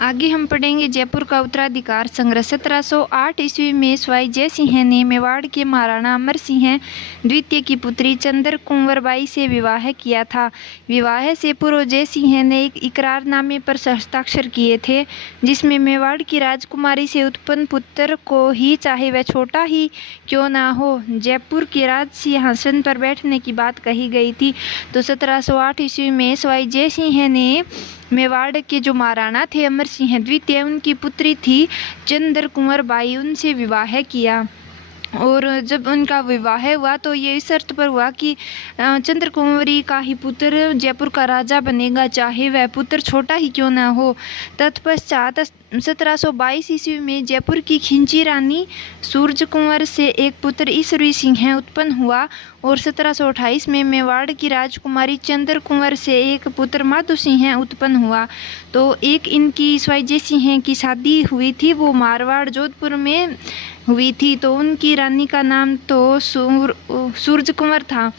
आगे हम पढ़ेंगे जयपुर का उत्तराधिकार संग्रह। 1708 ईस्वी में स्वाई जय सिंह ने मेवाड़ के महाराणा अमर सिंह द्वितीय की पुत्री चंद्र कुंवर बाई से विवाह किया था। विवाह से पूर्व जय सिंह ने एक इकरारनामे पर हस्ताक्षर किए थे, जिसमें मेवाड़ की राजकुमारी से उत्पन्न पुत्र को ही, चाहे वह छोटा ही क्यों ना हो, जयपुर के राज सिंहासन पर बैठने की बात कही गई थी। तो 1708 ईस्वी में स्वाई जय सिंह ने मेवाड़ के जो महाराणा थे अमर सिंह द्वितीय, उनकी पुत्री थी चंद्र कुंवर बाई, उनसे विवाह किया। और जब उनका विवाह हुआ तो ये इस शर्त पर हुआ कि चंद्र कुंवरी का ही पुत्र जयपुर का राजा बनेगा, चाहे वह पुत्र छोटा ही क्यों न हो। तत्पश्चात 1722 ईस्वी में जयपुर की खिंची रानी सूरज कुंवर से एक पुत्र ईश्वरी सिंह उत्पन्न हुआ और 1728 में मेवाड़ की राजकुमारी चंद्र कुंवर से एक पुत्र माधो सिंह उत्पन्न हुआ। तो एक इनकी स्वाई जय सिंह की शादी हुई थी, वो मारवाड़ जोधपुर में हुई थी। तो उनकी रानी का नाम तो सूरज कुंवर था।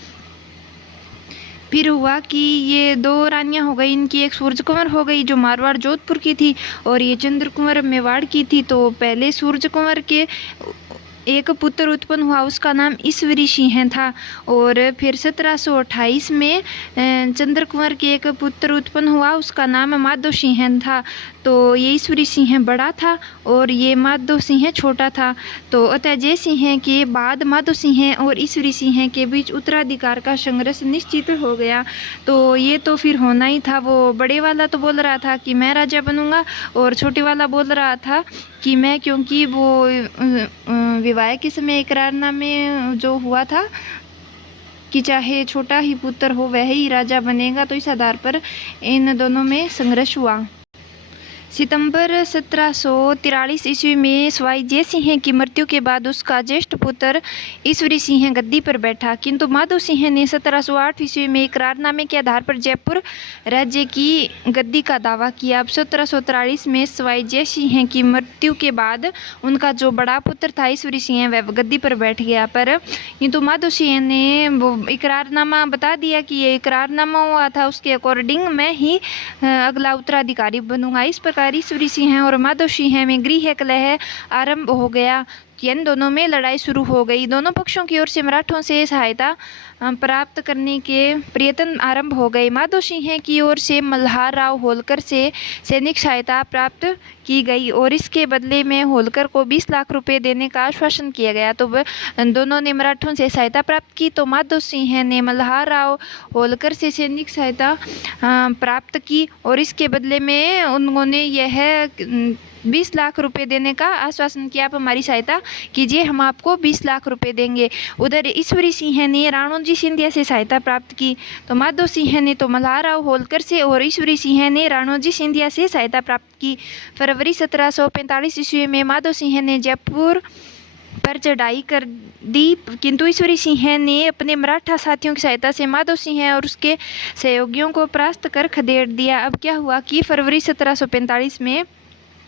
फिर हुआ कि ये दो रानियां हो गई, इनकी एक सूरज कुंवर हो गई जो मारवाड़ जोधपुर की थी, और ये चंद्र कुंवर मेवाड़ की थी। तो पहले सूरज कुंवर के एक पुत्र उत्पन्न हुआ, उसका नाम ईश्वरी सिंह था। और फिर 1728 में चंद्र कुंवर के एक पुत्र उत्पन्न हुआ, उसका नाम माधो सिंह था। तो ये ईश्वरी सिंह बड़ा था और ये माधो सिंह छोटा था। तो अतः जय सिंह के बाद माधो सिंह और ईश्वरी सिंह के बीच उत्तराधिकार का संघर्ष निश्चित हो गया। तो ये तो फिर होना ही था। वो बड़े वाला तो बोल रहा था कि मैं राजा बनूंगा, और छोटे वाला बोल रहा था कि मैं, क्योंकि वो विवाह के समय इकरारनामे जो हुआ था कि चाहे छोटा ही पुत्र हो वह ही राजा बनेगा, तो इस आधार पर इन दोनों में संघर्ष हुआ। सितंबर 1743 ईस्वी में स्वाई जय सिंह की मृत्यु के बाद उसका ज्येष्ठ पुत्र ईश्वरी सिंह गद्दी पर बैठा, किंतु माधो सिंह ने 1708 ईस्वी में इकरारनामे के आधार पर जयपुर राज्य की गद्दी का दावा किया। अब 1743 में स्वाई जय सिंह की मृत्यु के बाद उनका जो बड़ा पुत्र था ईश्वरी सिंह, वह गद्दी पर बैठ गया। पर किंतु माधो सिंह ने वो इकरारनामा बता दिया कि ये इकरारनामा हुआ था, उसके अकॉर्डिंग मैं ही अगला उत्तराधिकारी बनूंगा। इस प्रकार ईश्वरी सिंह और माधो सिंह में गृह कलह आरंभ हो गया। इन दोनों में लड़ाई शुरू हो गई। दोनों पक्षों की ओर से मराठों से सहायता प्राप्त करने के प्रयत्न आरंभ हो गए। माधो सिंह की ओर से मल्हार राव होलकर से सैनिक सहायता प्राप्त की गई और इसके बदले में होलकर को 20 लाख रुपए देने का आश्वासन किया गया। तो दोनों ने मराठों से सहायता प्राप्त की। तो माधो सिंह ने मल्हार राव होलकर से सैनिक सहायता प्राप्त की और इसके बदले में उन्होंने यह 20 लाख रुपए देने का आश्वासन किया, आप हमारी सहायता कीजिए, हम आपको 20 लाख रुपए देंगे। उधर ईश्वरी सिंह ने राणोजी सिंधिया से सहायता प्राप्त की। तो माधो सिंह ने तो मल्हार राव होलकर से और ईश्वरी सिंह ने राणोजी सिंधिया से सहायता प्राप्त की। फरवरी 1745 ईस्वी में माधो सिंह ने जयपुर पर चढ़ाई कर दी, किंतु ईश्वरी सिंह ने अपने मराठा साथियों की सहायता से माधो सिंह और उसके सहयोगियों को परास्त कर खदेड़ दिया। अब क्या हुआ कि फरवरी 1745 में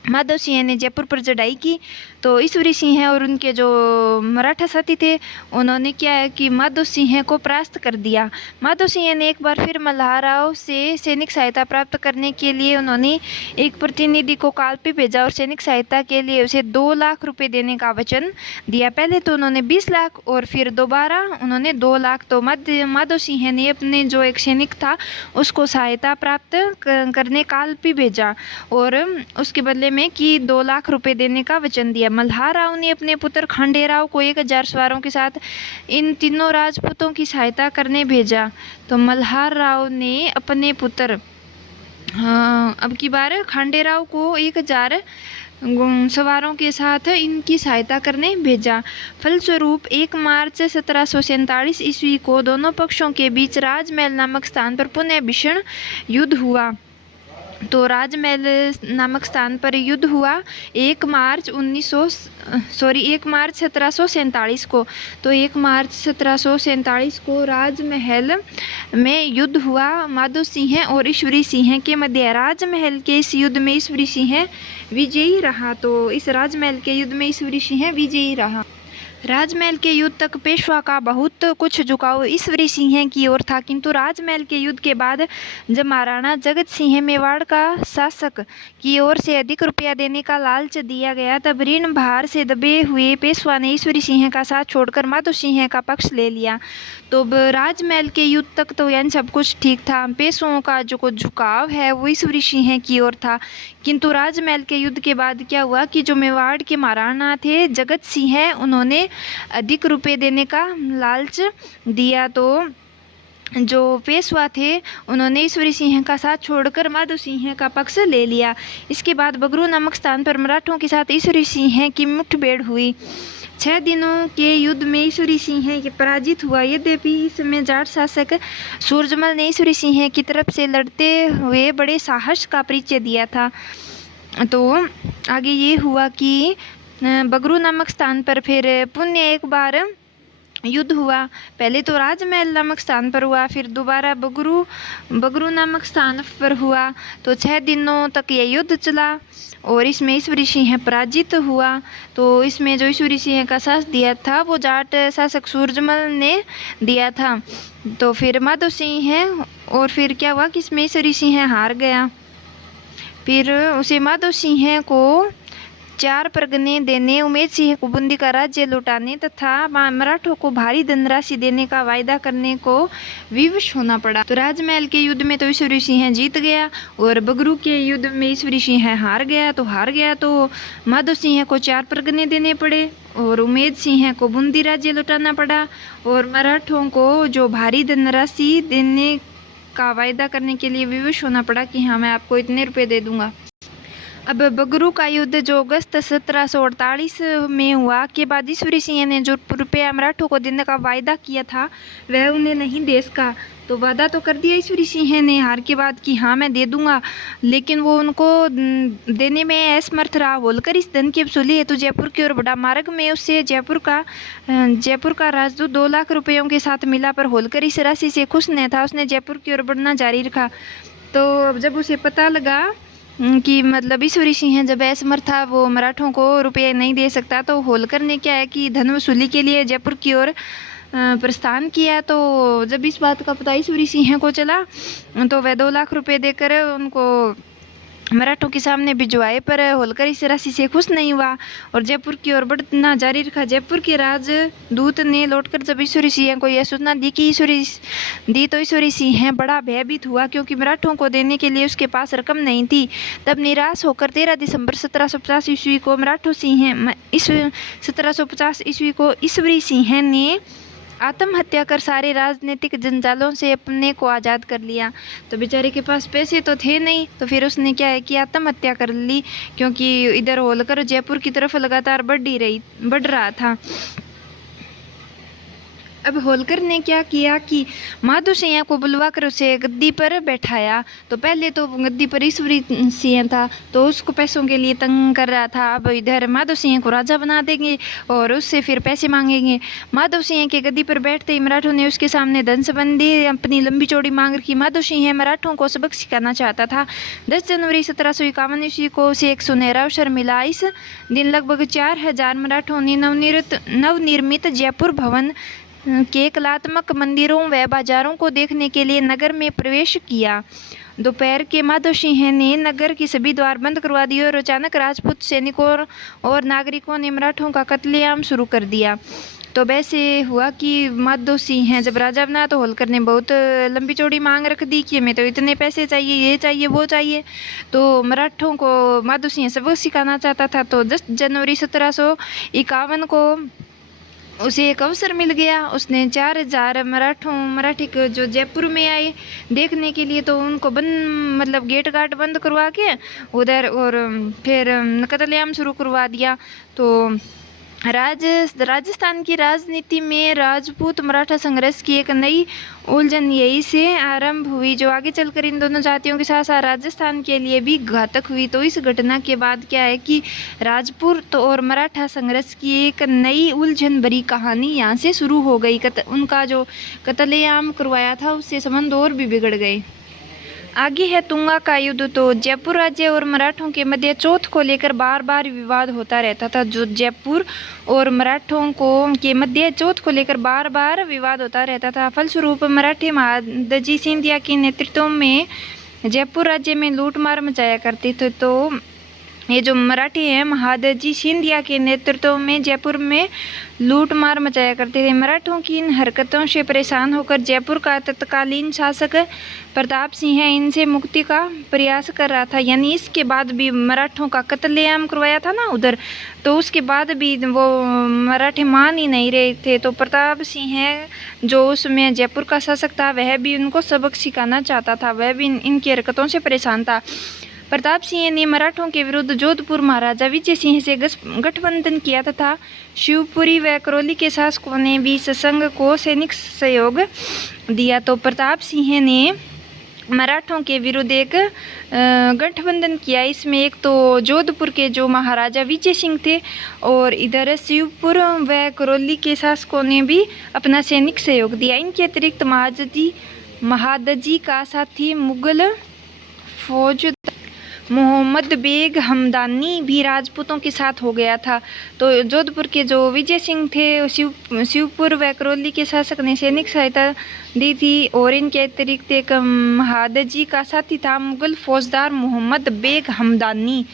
माधो सिंह ने जयपुर पर चढ़ाई की, तो ईश्वरी सिंह और उनके जो मराठा साथी थे उन्होंने क्या है कि माधो सिंह को परास्त कर दिया। माधो सिंह ने एक बार फिर मल्हार राव से सैनिक सहायता प्राप्त करने के लिए उन्होंने एक प्रतिनिधि को कालपी भेजा और सैनिक सहायता के लिए उसे 2 लाख रुपए देने का वचन दिया। पहले तो उन्होंने 20 लाख और फिर दोबारा उन्होंने 2 लाख। तो माधो सिंह ने अपने जो एक सैनिक था उसको सहायता प्राप्त करने कालपी भेजा और उसके बदले में कि 2 लाख रुपए देने का वचन दिया। मल्हार राव ने अपने पुत्र खंडेराव को 1000 सवारों के साथ इन तीनों राजपूतों की सहायता करने भेजा। तो मल्हार राव ने अपने पुत्र अब की बार खंडेराव को 1000 सवारों के साथ इनकी सहायता करने भेजा। फलस्वरूप 1 मार्च 1747 ईस्वी को दोनों पक्षों के बीच राजमहल नामक स्थान पर पुनः भीषण युद्ध हुआ। तो राजमहल नामक स्थान पर युद्ध हुआ 1 मार्च 1747 को। तो 1 मार्च 1747 को राजमहल में युद्ध हुआ माधो सिंह और ईश्वरी सिंह के मध्य। राजमहल के इस युद्ध में ईश्वरी सिंह विजयी रहा। तो इस राजमहल के युद्ध में ईश्वरी सिंह विजयी रहा। राजमहल के युद्ध तक पेशवा का बहुत कुछ झुकाव ईश्वरी सिंह की ओर था, किंतु राजमहल के युद्ध के बाद जब महाराणा जगत सिंह मेवाड़ का शासक की ओर से अधिक रुपया देने का लालच दिया गया, तब ऋण भार से दबे हुए पेशवा ने ईश्वरी सिंह का साथ छोड़कर माधो सिंह का पक्ष ले लिया। तो राजमहल के युद्ध तक तो यानी सब कुछ ठीक था, पेशवाओं का जो कुछ झुकाव है वो ईश्वरी सिंह की ओर था। किंतु राजमहल के युद्ध के बाद क्या हुआ कि जो मेवाड़ के महाराणा थे जगत सिंह, उन्होंने अधिक रुपए देने का लालच दिया, तो जो पेशवा थे उन्होंने ईश्वरी सिंह का साथ छोड़कर माधो सिंह का पक्ष ले लिया। इसके बाद बगरू नामक स्थान पर मराठों के साथ ईश्वरी सिंह की मुठभेड़ हुई। 6 दिनों के युद्ध में ईश्वरी सिंह पराजित हुआ। यद्यपि इसमें जाट शासक सूरजमल ने ईश्वरी सिंह की तरफ से लड़ते हुए बड़े साहस का परिचय दिया था। तो आगे ये हुआ कि बगरू नामक स्थान पर फिर पुण्य एक बार युद्ध हुआ। पहले तो राजमहल नामक स्थान पर हुआ, फिर दोबारा बगरू नामक स्थान पर हुआ। तो 6 दिनों तक ये युद्ध चला और इसमें ईश्वरी सिंह पराजित हुआ। तो इसमें जो ईश्वरी सिंह का साथ दिया था वो जाट शासक सूरजमल ने दिया था। तो फिर माधो सिंह और फिर क्या हुआ कि इसमें ईश्वरी सिंह हार गया। फिर उसे माधो सिंह को 4 परगने देने, उमेद सिंह को बूंदी का राज्य लौटाने तथा मराठों को भारी धनराशि देने का वायदा करने को विवश होना पड़ा। तो राजमहल के युद्ध में तो ईश्वरी सिंह जीत गया और बगरू के युद्ध में ईश्वरी सिंह हार गया। तो माधो सिंह को 4 परगने देने पड़े और उमेद सिंह को बूंदी राज्य लौटाना पड़ा और मराठों को जो भारी धनराशि देने का वायदा करने के लिए विवश होना पड़ा कि हाँ, मैं आपको इतने रुपए दे दूंगा। अब बगरू का युद्ध जो अगस्त 1748 में हुआ के बाद ईश्वरी सिंह ने जो रुपया मराठों को देने का वायदा किया था वह उन्हें नहीं दे सका। तो वादा तो कर दिया ईश्वरी सिंह ने हार के बाद कि हाँ, मैं दे दूंगा, लेकिन वो उनको देने में असमर्थ रहा। होलकर इस धन की वसूली हेतु जयपुर की ओर बढ़ा। मार्ग में उससे जयपुर का राजदूत 2 लाख रुपयों के साथ मिला, पर होलकर इस राशि से खुश नहीं था। उसने जयपुर की ओर बढ़ना जारी रखा। तो जब उसे पता लगा कि मतलब ईश्वरी सिंह जब असमर्थ था, वो मराठों को रुपये नहीं दे सकता, तो होलकर ने क्या है कि धन वसूली के लिए जयपुर की ओर प्रस्थान किया। तो जब इस बात का पता ईश्वरी सिंह को चला तो वह 2 लाख रुपए देकर उनको मराठों के सामने भिजवाए, पर होलकर इस राशि से खुश नहीं हुआ और जयपुर की ओर बढ़ना जारी रखा। जयपुर के राजदूत ने लौटकर जब ईश्वरी सिंह को यह सूचना दी कि ईश्वरी सिंह बड़ा भयभीत हुआ, क्योंकि मराठों को देने के लिए उसके पास रकम नहीं थी। तब निराश होकर 13 दिसंबर 1750 ईस्वी को 1750 ईस्वी को ईश्वरी सिंह ने आत्महत्या कर सारे राजनीतिक जंजालों से अपने को आज़ाद कर लिया। तो बेचारे के पास पैसे तो थे नहीं, तो फिर उसने क्या है कि आत्महत्या कर ली, क्योंकि इधर होलकर जयपुर की तरफ लगातार बढ़ रहा था। अब होलकर ने क्या किया कि माधो सिंह को बुलवाकर उसे गद्दी पर बैठाया। तो पहले तो गद्दी पर ईश्वरी सिंह था, तो उसको पैसों के लिए तंग कर रहा था। अब इधर माधो सिंह को राजा बना देंगे और उससे फिर पैसे मांगेंगे। माधो सिंह के गद्दी पर बैठते ही मराठों ने उसके सामने धन संबंधी अपनी लंबी चौड़ी मांग रखी। माधो सिंह मराठों को सबक सिखाना चाहता था। 10 जनवरी 1751 ईस्वी को उसे एक सुनहरा अवसर मिला। इस दिन लगभग 4000 मराठों ने नवनिर्मित जयपुर भवन के कलात्मक मंदिरों व बाजारों को देखने के लिए नगर में प्रवेश किया। दोपहर के माधो सिंह ने नगर की सभी द्वार बंद करवा दिए और अचानक राजपूत सैनिकों और नागरिकों ने मराठों का कत्लेआम शुरू कर दिया। तो वैसे हुआ कि माधो सिंह जब राजा बना तो होलकर ने बहुत लंबी चौड़ी मांग रख दी कि हमें तो इतने पैसे चाहिए, ये चाहिए, वो चाहिए। तो मराठों को माधो सिंह सबक सिखाना चाहता था। तो 10 जनवरी 1751 को उसे एक अवसर मिल गया। उसने 4000 मराठी जो जयपुर में आए देखने के लिए, तो उनको मतलब गेट गाट बंद करवा के उधर और फिर कत्लेआम शुरू करवा दिया। तो राजस्थान की राजनीति में राजपूत मराठा संघर्ष की एक नई उलझन यही से आरंभ हुई, जो आगे चलकर इन दोनों जातियों के साथ साथ राजस्थान के लिए भी घातक हुई। तो इस घटना के बाद क्या है कि राजपूत और मराठा संघर्ष की एक नई उलझन भरी कहानी यहाँ से शुरू हो गई। उनका जो कत्लेआम करवाया था उससे संबंध और भी बिगड़ गए। आगे है तुंगा का युद्ध। तो जयपुर राज्य और मराठों के मध्य चौथ को लेकर बार बार विवाद होता रहता था। जो जयपुर और मराठों को के मध्य चौथ को लेकर बार बार विवाद होता रहता था। फलस्वरूप मराठी महादजी सिंधिया के नेतृत्व में जयपुर राज्य में लूटमार मचाया करते थे। तो ये जो मराठी हैं महादजी सिंधिया के नेतृत्व में जयपुर में लूटमार मचाया करते थे। मराठों की इन हरकतों से परेशान होकर जयपुर का तत्कालीन शासक प्रताप सिंह इनसे मुक्ति का प्रयास कर रहा था। यानी इसके बाद भी मराठों का कत्लेआम करवाया था ना उधर, तो उसके बाद भी वो मराठी मान ही नहीं रहे थे। तो प्रताप सिंह जो उसमें जयपुर का शासक था वह भी उनको सबक सिखाना चाहता था, वह भी इनकी हरकतों से परेशान था। प्रताप सिंह ने मराठों के विरुद्ध जोधपुर महाराजा विजय सिंह से गठबंधन किया तथा शिवपुरी व करौली के शासकों ने भी सत्संग को सैनिक सहयोग दिया। तो प्रताप सिंह ने मराठों के विरुद्ध एक गठबंधन किया। इसमें एक तो जोधपुर के जो महाराजा विजय सिंह थे और इधर शिवपुर व करौली के शासकों ने भी अपना सैनिक सहयोग दिया। इनके अतिरिक्त महादजी का साथी मुगल फौज मोहम्मद बेग हमदानी भी राजपूतों के साथ हो गया था। तो जोधपुर के जो विजय सिंह थे शिवपुर व करौली के शासक ने सैनिक सहायता दी थी। और इनके अतिरिक्त एक महादजी का साथी था मुगल फौजदार मोहम्मद बेग हमदानी।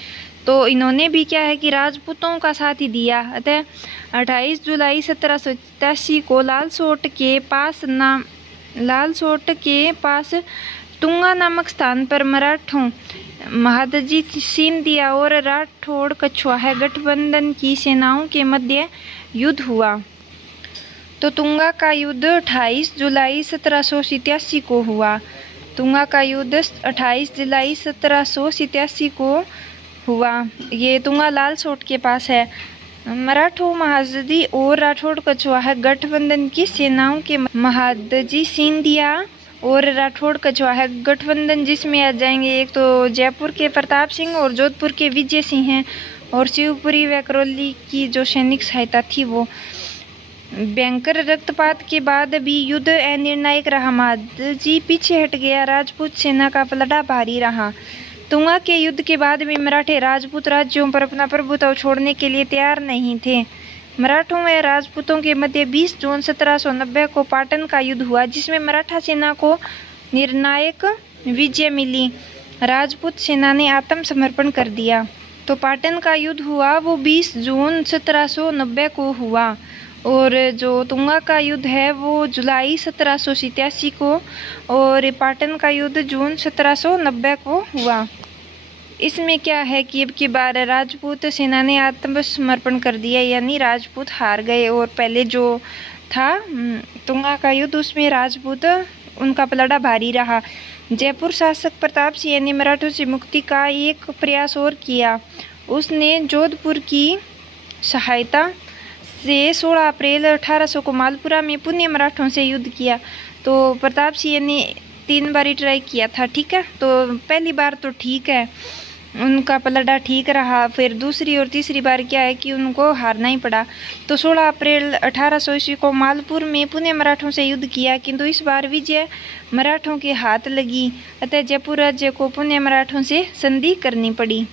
तो इन्होंने भी क्या है कि राजपूतों का साथ ही दिया। अतः 28 जुलाई 1787 को लालसोट के पास तुंगा नामक स्थान पर मराठों महादजी सिंधिया और राठौड़ कछवाहा गठबंधन की सेनाओं के मध्य युद्ध हुआ। तो तुंगा का युद्ध 28 जुलाई 1787 को हुआ। तुंगा का युद्ध 28 जुलाई 1787 को हुआ। ये तुंगा लालसोट के पास है। मराठों महादजी और राठौड़ कछवाहा गठबंधन की सेनाओं के महादजी सिंधिया और राठौड़ कछवाहा गठबंधन जिसमें आ जाएंगे एक तो जयपुर के प्रताप सिंह और जोधपुर के विजय सिंह हैं और शिवपुरी व करौली की जो सैनिक सहायता थी वो। भयंकर रक्तपात के बाद भी युद्ध अनिर्णायक रहा। महादजी पीछे हट गया। राजपूत सेना का पलड़ा भारी रहा। तुंगा के युद्ध के बाद भी मराठे राजपूत राज्यों पर अपना प्रभुत्व छोड़ने के लिए तैयार नहीं थे। मराठों व राजपूतों के मध्य 20 जून 1790 को पाटन का युद्ध हुआ, जिसमें मराठा सेना को निर्णायक विजय मिली। राजपूत सेना ने आत्मसमर्पण कर दिया। तो पाटन का युद्ध हुआ वो 20 जून 1790 को हुआ और जो तुंगा का युद्ध है वो जुलाई 1787 को और पाटन का युद्ध जून 1790 को हुआ। इसमें क्या है कि अब की बार राजपूत सेना ने आत्मसमर्पण कर दिया, यानी राजपूत हार गए। और पहले जो था तुंगा का युद्ध उसमें राजपूत उनका पलड़ा भारी रहा। जयपुर शासक प्रताप सिंह ने मराठों से मुक्ति का एक प्रयास और किया। उसने जोधपुर की सहायता से 16 अप्रैल 1800 को मालपुरा में पुनः मराठों से युद्ध किया। तो प्रताप सिंह ने 3 बार ट्राई किया था, ठीक है। तो पहली बार तो ठीक है, उनका पलड़ा ठीक रहा। फिर दूसरी और तीसरी बार क्या है कि उनको हारना ही पड़ा। तो 16 अप्रैल 1800 ईस्वी को मालपुर में पुनः मराठों से युद्ध किया, किंतु इस बार विजय मराठों के हाथ लगी। अतः जयपुर राज्य को पुनः मराठों से संधि करनी पड़ी।